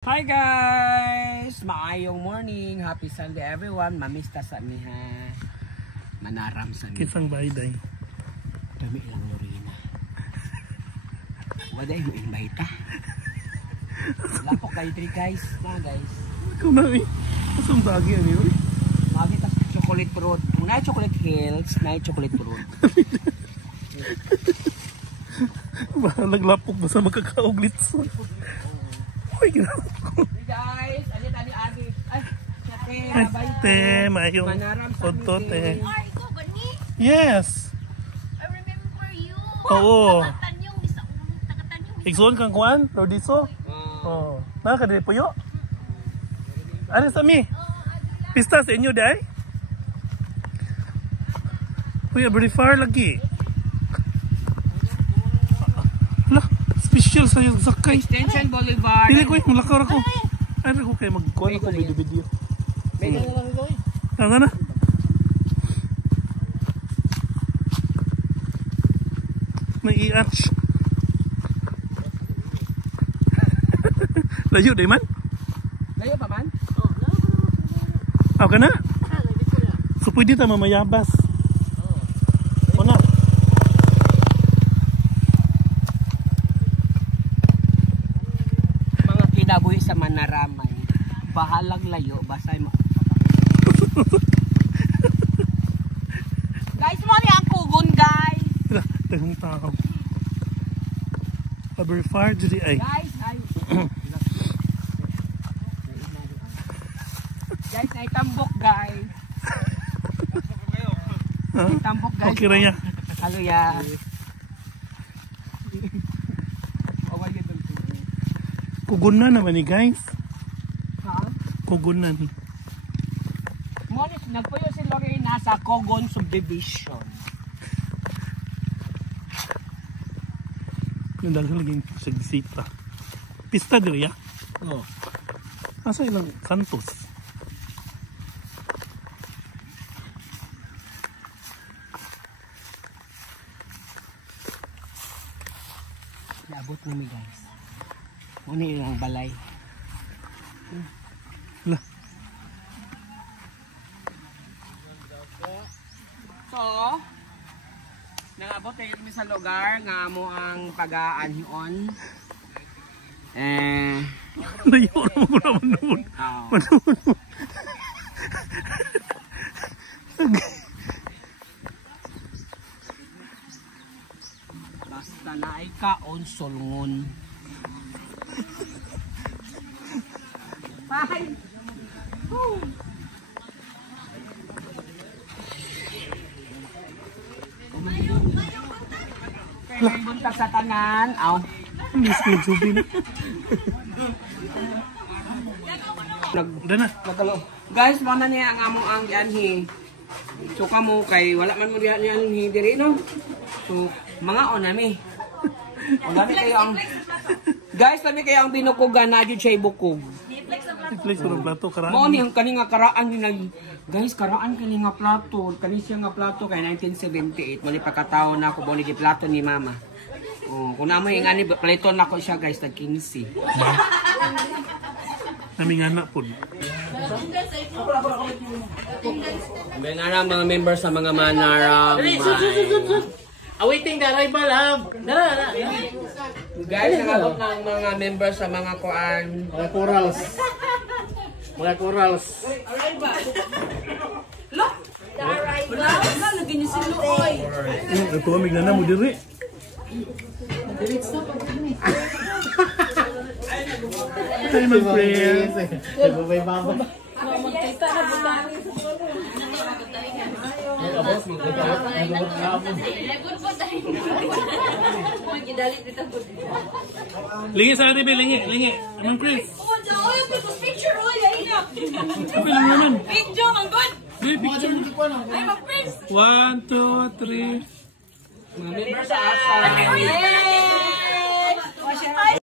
Hi guys! Maayong morning. Happy Sunday everyone. Mamista sa miha. Manaram sa miha. Kisang bayday. Dami lang Lorena. Waday mo invite. Lapok kayo 3 guys. Mga guys. Ikaw na eh. Masang bagi yan yun. Magi tas chocolate fruit. Kung na chocolate hills, na chocolate fruit. Naglapok ba sa magkakauglit sa? Uy, ginagawa ko. Hey guys! Alit ani agi. Ay! Ay, te, mayong konto, te. Yes! I remember you. Oo. Takatanyong, bisa umong takatanyong. Igsoon kang kuhan? Rodiso? Oo. Nakakadili po yun? Ano sa mi? Pista sa inyo, day? Uy, very far lagi. Hala, special sa yung sakay. Extension Boulevard. Pili ko eh, malakaw ako. Ano ko kayo mag-kuhan ako video-video. Ano na? Nai-atch. Layo, day man? Layo pa man? Aw ka na? So pwede ta mamayabas. O na. Mga kinabuhi sa Manaramay. Bahalang layo, basay mo. Guys, mo ni ang kugon, guys. Hala, dagang tao. Very far, Judy ay. Guys, ay. Guys, ay tambok, guys. Huh? Ay tambok, guys. Okay rin ya. Halo ya. Kugunan naman ni guys. Ha? Kugunan. Monis, nagpuyo si Lorena sa Cogon Subdivision. Nandang laging sagsita. Pista diri ya? Oo. Asa ilang Santos? Naabot nami, guys. Muna ilang balay. Hala. So, nangabot kayo kami sa lugar nga mo ang pag-aanhion. Layo naman ko naman naman. Manoon mo. Basta na ay kaon solngon. Bye! Woo! Kaya buntag sa tanan. Aw. Alis ko nagsubi na. Dana. Nagalo. Guys, mana niya ang among ang yanhi. So kamo kay wala man mo diyan yanhi diri no. So mga onami. Onami kayo ang guys, kami kayo ang binukugan na jud siya bukog. I-flex mo ng plato karaan. Mao ni ang kani nga karaan ni nag guys, karaan kani nga plato, kani siya nga plato kay 1978 mali pagkataon na ako boli gi plato ni mama. Oh, kung namo yung ani paliton nako siya guys tag 15. Naming anak po. May nga mga members sa mga Manaram. Awaiting the arrival of Guys, nangabot ng mga members sa mga kuan. mga corals. Mga corals. Ito amig na mo diri. Hi my friend. Nagbabay baba. Magkita na buta. Magidalit dito. Lingi sa atin, lingi, lingi. Anong Chris? Oh, oy, picture oy, ay na. Apa lang naman? Video man good. Hey, picture. Ay, mag-press. 1, 2, 3. Mga members sa asa.